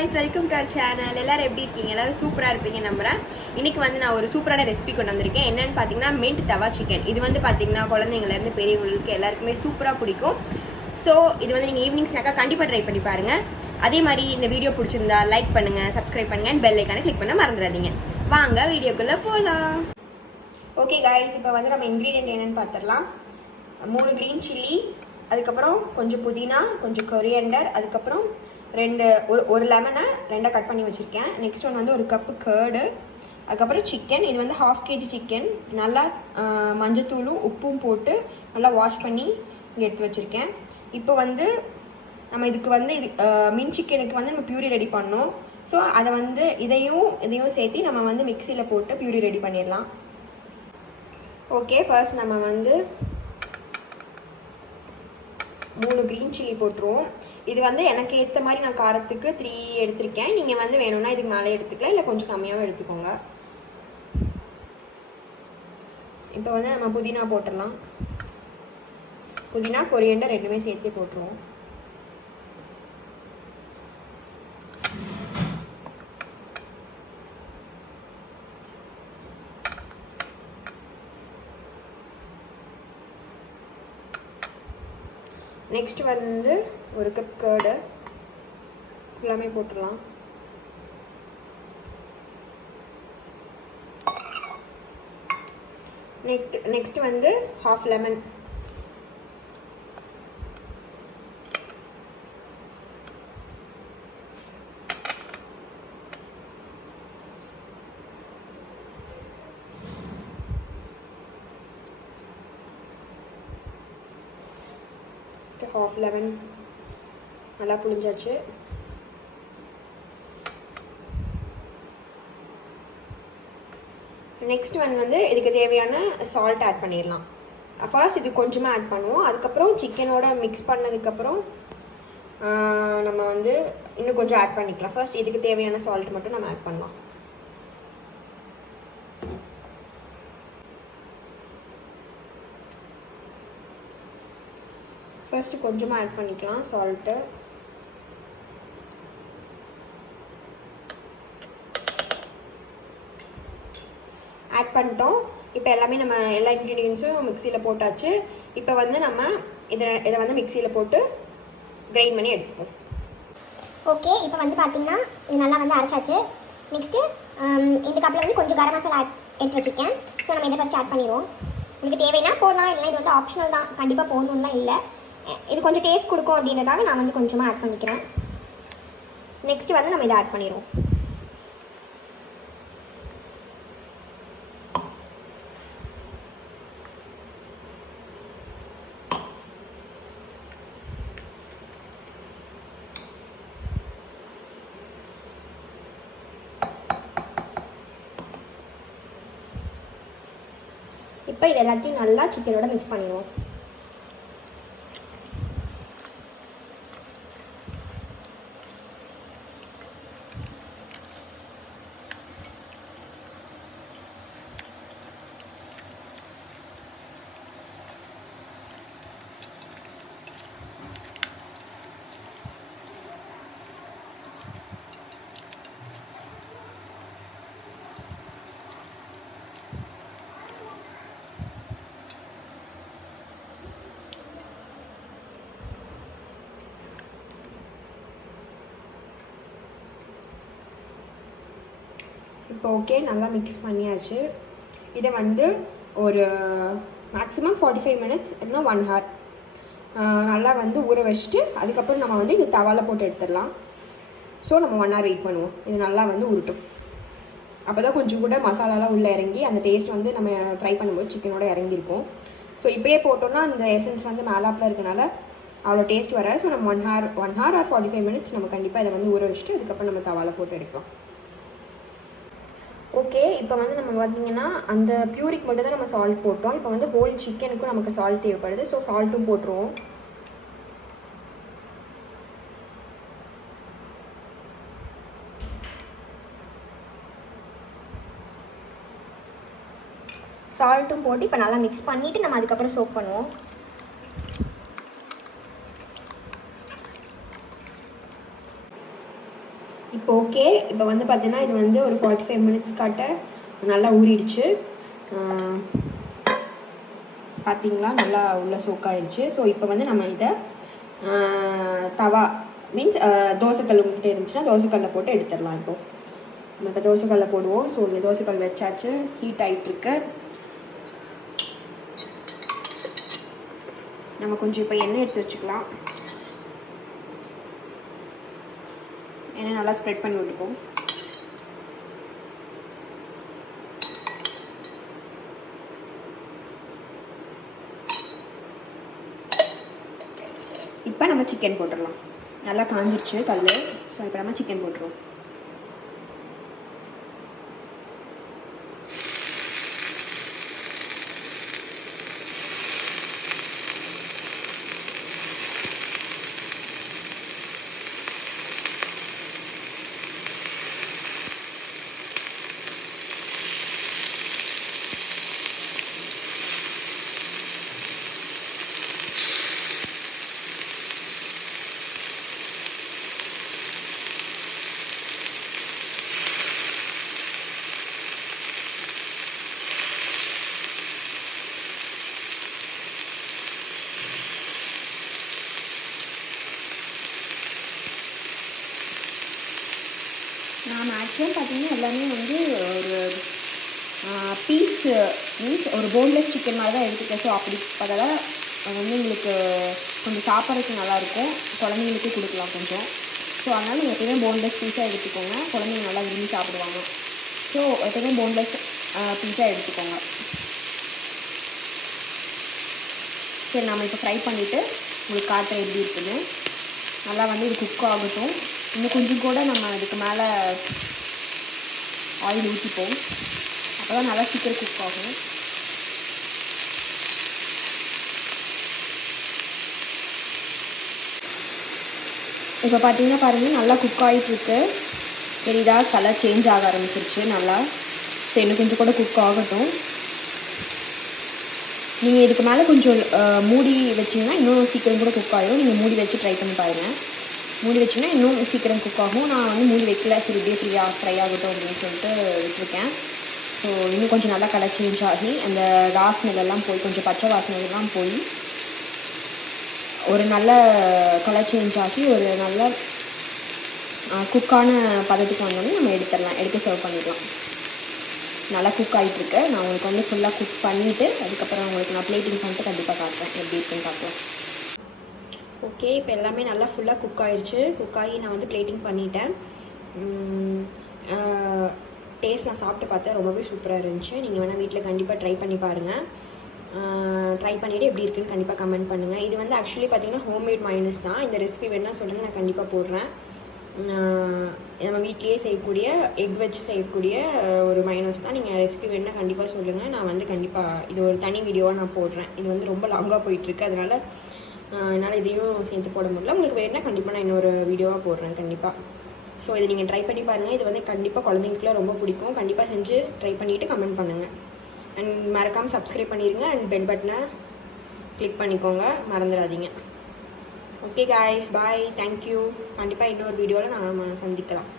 guys, welcome to our channel. எல்லாரும் எப்படி இருக்கீங்க? எல்லாரும் சூப்பரா இருப்பீங்க நம்புறேன். இன்னைக்கு வந்து நான் ஒரு சூப்பரான ரெசிபி கொண்டு வந்திருக்கேன். என்னன்னு பாத்தீங்கன்னா மின்ட் தவா சிக்கன். இது வந்து பாத்தீங்கன்னா குழந்தைங்கள்ல இருந்து பெரியவங்களுக்கு எல்லாருக்குமே சூப்பரா பிடிக்கும். ஸோ இது வந்து நீங்கள் ஈவினிங் ஸ்நாக்காக கண்டிப்பாக ட்ரை பண்ணி பாருங்கள். அதே மாதிரி இந்த வீடியோ பிடிச்சிருந்தா லைக் பண்ணுங்கள், சப்ஸ்கிரைப் பண்ணுங்கள் அண்ட் பெல் ஐக்கானை கிளிக் பண்ண மறந்துடாதீங்க. வாங்க வீடியோக்குள்ளே போகலாம். ஓகே காய்ஸ், இப்போ வந்து நம்ம இன்க்ரீடியன்ட் என்னென்னு பார்த்துடலாம். 3 க்ரீன் சில்லி, அதுக்கப்புறம் கொஞ்சம் புதினா, கொஞ்சம் கொரியண்டர், அதுக்கப்புறம் ஒரு லெமனை 2 கட் பண்ணி வச்சுருக்கேன். நெக்ஸ்ட் ஒன் வந்து 1 கப்பு கேர்டு, அதுக்கப்புறம் சிக்கன். இது வந்து 1/2 kg சிக்கன். நல்லா மஞ்சத்தூளும் உப்பும் போட்டு நல்லா வாஷ் பண்ணி இங்கே எடுத்து வச்சுருக்கேன். இப்போ வந்து நம்ம இதுக்கு வந்து மின் சிக்கனுக்கு வந்து நம்ம பியூரி ரெடி பண்ணோம். ஸோ அதை வந்து இதையும் சேர்த்து நம்ம வந்து மிக்சியில் போட்டு பியூரி ரெடி பண்ணிடலாம். ஓகே, ஃபர்ஸ்ட் நம்ம வந்து 3 க்ரீன் சில்லி போட்டுருவோம். இது வந்து எனக்கு ஏற்ற மாதிரி நான் காரத்துக்கு 3 எடுத்திருக்கேன். நீங்கள் வந்து வேணும்னா இதுக்கு மேலே எடுத்துக்கலாம், இல்லை கொஞ்சம் கம்மியாகவும் எடுத்துக்கோங்க. இப்போ வந்து நம்ம புதினா போட்டுடலாம். புதினா கொரியண்டர் ரெண்டுமே சேர்த்து போட்டுருவோம். நெக்ஸ்ட் வந்து 1 கப் கேர்டு ஃபுல்லாமே போட்டுடலாம். நெக்ஸ்ட் வந்து 1/2 லெமன். ½ லெமன் நல்லா புளிஞ்சாச்சு. நெக்ஸ்ட் வந்து இதுக்கு தேவையான சால்ட் ஆட் பண்ணிடலாம். ஃபர்ஸ்ட் இது கொஞ்சமாக ஆட் பண்ணுவோம். அதுக்கப்புறம் சிக்கனோட மிக்ஸ் பண்ணதுக்கப்புறம் நம்ம வந்து இன்னும் கொஞ்சம் ஆட் பண்ணிக்கலாம். ஃபர்ஸ்ட் இதுக்கு தேவையான சால்ட் மட்டும் நம்ம ஆட் பண்ணலாம். ஃபர்ஸ்ட் கொஞ்சமாக ஆட் பண்ணிக்கலாம் சால்ட்டு. ஆட் பண்ணிட்டோம். இப்போ எல்லாமே நம்ம எல்லா இன்க்ரீடியன்ஸும் மிக்சியில் போட்டாச்சு. இப்போ வந்து நம்ம இதை வந்து மிக்சியில் போட்டு கிரைண்ட் பண்ணி எடுத்துப்போம். ஓகே, இப்போ வந்து பார்த்திங்கன்னா இது நல்லா வந்து அரைச்சாச்சு. நெக்ஸ்ட்டு இந்த கப்பில் வந்து கொஞ்சம் கரம் மசாலா எடுத்து வச்சுருக்கேன். ஸோ நம்ம இதை ஃபஸ்ட் ஆட் பண்ணிடுவோம். உங்களுக்கு தேவைன்னா போடலாம், இல்லைனா இது வந்து ஆப்ஷனல் தான், கண்டிப்பாக போடணும்லாம் இல்லை. இது கொஞ்சம் டேஸ்ட் கொடுக்கும் அப்படின்றதாக நான் வந்து கொஞ்சமாக ஆட் பண்ணிக்கிறேன். நெக்ஸ்ட் வந்து நம்ம இதை ஆட் பண்ணிடுவோம். இப்போ இது எல்லாத்தையும் நல்லா சிக்கனோட மிக்ஸ் பண்ணிடுவோம். இப்போ ஓகே, நல்லா மிக்ஸ் பண்ணியாச்சு. இதை வந்து ஒரு மேக்ஸிமம் 45 மினிட்ஸ் இல்லைன்னா 1 hour நல்லா வந்து ஊற வச்சுட்டு அதுக்கப்புறம் நம்ம வந்து இது தவாவில் போட்டு எடுத்துடலாம். ஸோ நம்ம 1 hour வெயிட் பண்ணுவோம். இது நல்லா வந்து உருட்டும். அப்போ தான் கொஞ்சம் கூட மசாலாலாம் உள்ளே இறங்கி அந்த டேஸ்ட் வந்து நம்ம ஃப்ரை பண்ணும்போது சிக்கனோட இறங்கியிருக்கும். ஸோ இப்போயே போட்டோன்னா அந்த எசன்ஸ் வந்து மேலாப்பில் இருக்கனால அவ்வளோ டேஸ்ட் வராது. ஸோ நம்ம 1 hour or 45 மினிட்ஸ் நம்ம கண்டிப்பாக இதை வந்து ஊற வச்சுட்டு அதுக்கப்புறம் நம்ம தவாவில் போட்டு எடுக்கலாம். ஓகே, இப்போ வந்து நம்ம பார்த்திங்கன்னா அந்த பியூரிக்கு மட்டும் தான் நம்ம சால்ட் போட்டோம். இப்போ வந்து ஹோல் சிக்கனுக்கும் நமக்கு சால்ட் தேவைப்படுது. ஸோ சால்ட்டும் போட்டுருவோம். சால்ட்டும் போட்டு இப்போ நல்லா மிக்ஸ் பண்ணிவிட்டு நம்ம அதுக்கப்புறம் சோக் பண்ணுவோம். இப்போ ஓகே. இப்போ வந்து பார்த்தீங்கன்னா இது வந்து ஒரு 45 மினிட்ஸ் காட்ட நல்லா ஊறிடுச்சு. பார்த்தீங்களா, நல்லா உள்ள சோக் ஆயிடுச்சு. ஸோ இப்போ வந்து நம்ம இதை தவா மீன்ஸ் தோசைக்கல் உங்கள்கிட்ட இருந்துச்சுன்னா தோசைக்கல்லை போட்டு எடுத்துடலாம். இப்போது நம்ம இப்போ தோசைக்கல்லை போடுவோம். ஸோ இந்த தோசைக்கல் வச்சாச்சு, ஹீட் ஆகிட்டுருக்கு. நம்ம கொஞ்சம் இப்போ எண்ணெய் எடுத்து வச்சுக்கலாம். எண்ணெய் நல்லா ஸ்ப்ரெட் பண்ணி விட்டுப்போம். இப்போ நம்ம சிக்கன் போட்டுடலாம். நல்லா காஞ்சிருச்சு கல். ஸோ இப்போ நம்ம சிக்கன் போட்டுருவோம். நான் மேக்ஸிமம் பார்த்தீங்கன்னா எல்லாமே வந்து ஒரு பீஸ் மீன்ஸ் ஒரு போன்லெஸ் சிக்கன் மாதிரி தான் எடுத்துக்கேன். ஸோ அப்படி பார்த்தா வந்து உங்களுக்கு கொஞ்சம் சாப்பிட்றதுக்கு நல்லாயிருக்கும், குழந்தைங்களுக்கு கொடுக்கலாம் கொஞ்சம். ஸோ அதனால் நீங்கள் எப்போயுமே போன்லெஸ் பீஸாக எடுத்துக்கோங்க, குழந்தைங்க நல்லா விரும்பி சாப்பிடுவாங்க. ஸோ எப்போயுமே போன்லெஸ் பீஸாக எடுத்துக்கோங்க. சரி, நம்ம இப்போ ஃப்ரை பண்ணிவிட்டு உங்களுக்கு காட்டுற எப்படி இருக்குன்னு. நல்லா வந்து இது குக் ஆகட்டும். இன்னும் கொஞ்சம் கூட நம்ம இதுக்கு மேலே ஆயில் ஊற்றிப்போம். அப்போ தான் நல்லா சீக்கிரம் குக் ஆகும். இப்போ பார்த்தீங்கன்னா பாருங்கள், நல்லா குக் ஆகிட்டுருக்கு. தெரியுதா, கலர் சேஞ்ச் ஆக ஆரம்பிச்சிருச்சு நல்லா. ஸோ இன்னும் கொஞ்சம் கூட குக் ஆகட்டும். நீங்கள் இதுக்கு மேலே கொஞ்சம் மூடி வச்சிங்கன்னா இன்னும் சீக்கிரம் கூட குக் ஆகிடும். நீங்கள் மூடி வச்சு ட்ரை பண்ணி பாருங்கள். மூடி வச்சிங்கன்னா இன்னும் சீக்கிரம் குக் ஆகும். நான் வந்து மூடி வைக்கல, சரி இப்படியே ஃப்ரை ஆகட்டும் அப்படின்னு சொல்லிட்டு விட்டுருக்கேன். ஸோ இன்னும் கொஞ்சம் நல்லா கலர் சேஞ்ச் ஆகி அந்த வாசனைலாம் போய் கொஞ்சம் பச்சை வாசனைலாம் போய் ஒரு நல்ல கலர் சேஞ்ச் ஆகி ஒரு நல்ல குக்கான பதத்துக்கு வந்தோடனே நம்ம எடுத்து சர்வ் பண்ணிடலாம். நல்லா குக் ஆகிட்டுருக்கு. நான் உங்களுக்கு வந்து ஃபுல்லாக குக் பண்ணிவிட்டு அதுக்கப்புறம் உங்களுக்கு நான் பிளேட்டிங் பண்ணிட்டு கண்டிப்பாக காட்டுறேன் எப்படி இருக்குன்னு பார்க்கலாம். ஓகே, இப்போ எல்லாமே நல்லா ஃபுல்லாக குக் ஆகிடுச்சு. குக் ஆகி நான் வந்து பிளேட்டிங் பண்ணிட்டேன். டேஸ்ட் நான் சாப்பிட்டு பார்த்தேன், ரொம்பவே சூப்பராக இருந்துச்சு. நீங்கள் வேணால் வீட்டில் கண்டிப்பாக ட்ரை பண்ணி பாருங்கள். ட்ரை பண்ணிவிட்டு எப்படி இருக்குன்னு கண்டிப்பாக கமெண்ட் பண்ணுங்கள். இது வந்து ஆக்சுவலி பார்த்திங்கன்னா ஹோம்மேட் மைனஸ் தான். இந்த ரெசிபி வேணால் சொல்லுங்கள், நான் கண்டிப்பாக போடுறேன். நம்ம வீட்லேயே செய்யக்கூடிய எக் வச்சு செய்யக்கூடிய ஒரு மைனஸ் தான். நீங்கள் ரெசிபி வேணால் கண்டிப்பாக சொல்லுங்கள். நான் வந்து கண்டிப்பாக இது ஒரு தனி வீடியோவாக நான் போடுறேன். இது வந்து ரொம்ப லாங்காக போயிட்டுருக்கு, அதனால் என்னால் இதையும் சேர்த்து போட முடியல. உங்களுக்கு வேணால் கண்டிப்பாக நான் இன்னொரு வீடியோவாக போடுறேன் கண்டிப்பாக. ஸோ இதை நீங்கள் ட்ரை பண்ணி பாருங்கள். இது வந்து கண்டிப்பாக குழந்தைங்களுக்குலாம் ரொம்ப பிடிக்கும். கண்டிப்பாக செஞ்சு ட்ரை பண்ணிவிட்டு கமெண்ட் பண்ணுங்கள். அண்ட் மறக்காமல் சப்ஸ்கிரைப் பண்ணிடுங்க. அண்ட் பெல் பட்டனை கிளிக் பண்ணிக்கோங்க, மறந்துடாதீங்க. ஓகே காய்ஸ், பாய், தேங்க்யூ. கண்டிப்பாக இன்னொரு வீடியோவில் நான் சந்திக்கலாம்.